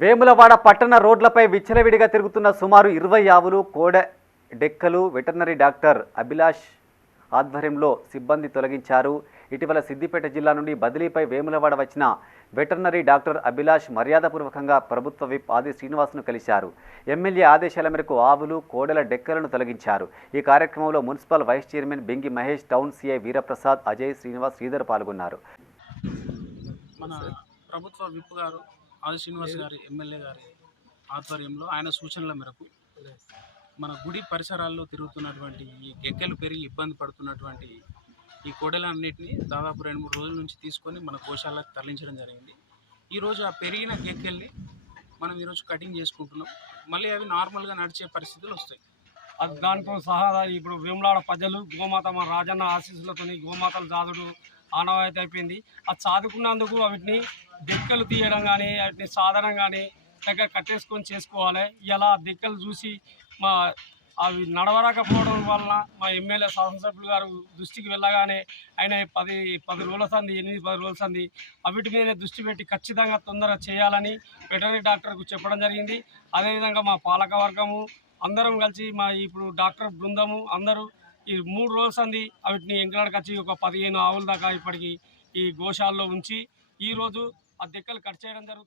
వేములవాడ పట్టణ రోడ్లపై విచ్చలవిడిగా తిరుగుతున్న సుమారు ఇరవై ఆవులు కోడె డెక్కలు వెటర్నరీ డాక్టర్ అభిలాష్ ఆధ్వర్యంలో సిబ్బంది తొలగించారు. ఇటీవల సిద్దిపేట జిల్లా నుండి బదిలీపై వేములవాడ వచ్చిన వెటర్నరీ డాక్టర్ అభిలాష్ మర్యాదపూర్వకంగా ప్రభుత్వ విప్ ఆది శ్రీనివాస్ను కలిశారు. ఎమ్మెల్యే ఆదేశాల మేరకు ఆవులు కోడెల డెక్కలను తొలగించారు. ఈ కార్యక్రమంలో municipal vice chairman Bengi Mahesh town CI Veeraprasad Ajay Srinivas Sridhar పాల్గొన్నారు. మన ప్రభుత్వ విప్ గారు ఆది శ్రీనివాస్ గారి ఎమ్మెల్యే గారి ఆధ్వర్యంలో ఆయన సూచనల మేరకు మన గుడి పరిసరాల్లో తిరుగుతున్నటువంటి ఈ గెక్కెలు పెరిగి ఇబ్బంది పడుతున్నటువంటి ఈ కోడెలన్నింటినీ దాదాపు రెండు మూడు రోజుల నుంచి తీసుకొని మన కోశాలకు తరలించడం జరిగింది. ఈరోజు ఆ పెరిగిన గెక్కెల్ని మనం ఈరోజు కటింగ్ చేసుకుంటున్నాం. మళ్ళీ అవి నార్మల్గా నడిచే పరిస్థితులు వస్తాయి. దాంతో సహా ఇప్పుడు వేములాడ ప్రజలు గోమాత మా రాజన్న ఆశీస్సులతోని గోమాతలు జాదుడు ఆనవాయితీ అయిపోయింది. అది సాదుకున్నందుకు వాటిని దెక్కలు తీయడం కానీ వాటిని సాధనం కానీ దగ్గర కట్టేసుకొని చేసుకోవాలి. ఇలా దెక్కలు చూసి మా అవి నడవరాకపోవడం వలన మా ఎమ్మెల్యే శాసనసభ్యులు గారు దృష్టికి వెళ్ళగానే ఆయన పది పది రోజుల సంది ఎనిమిది పది రోజుల సంది అవిటి మీదనే దృష్టి పెట్టి ఖచ్చితంగా తొందరగా చేయాలని వెటరీ డాక్టర్కు చెప్పడం జరిగింది. అదేవిధంగా మా పాలక వర్గము అందరం కలిసి మా ఇప్పుడు డాక్టర్ బృందము అందరూ ఈ మూడు రోజుల సంది వాటిని ఎంకలాడకి వచ్చి ఒక పదిహేను ఆవుల దాకా ఇప్పటికి ఈ గోశాలలో ఉంచి ఈరోజు ఆ దెక్కలు కట్ చేయడం జరుగుతుంది.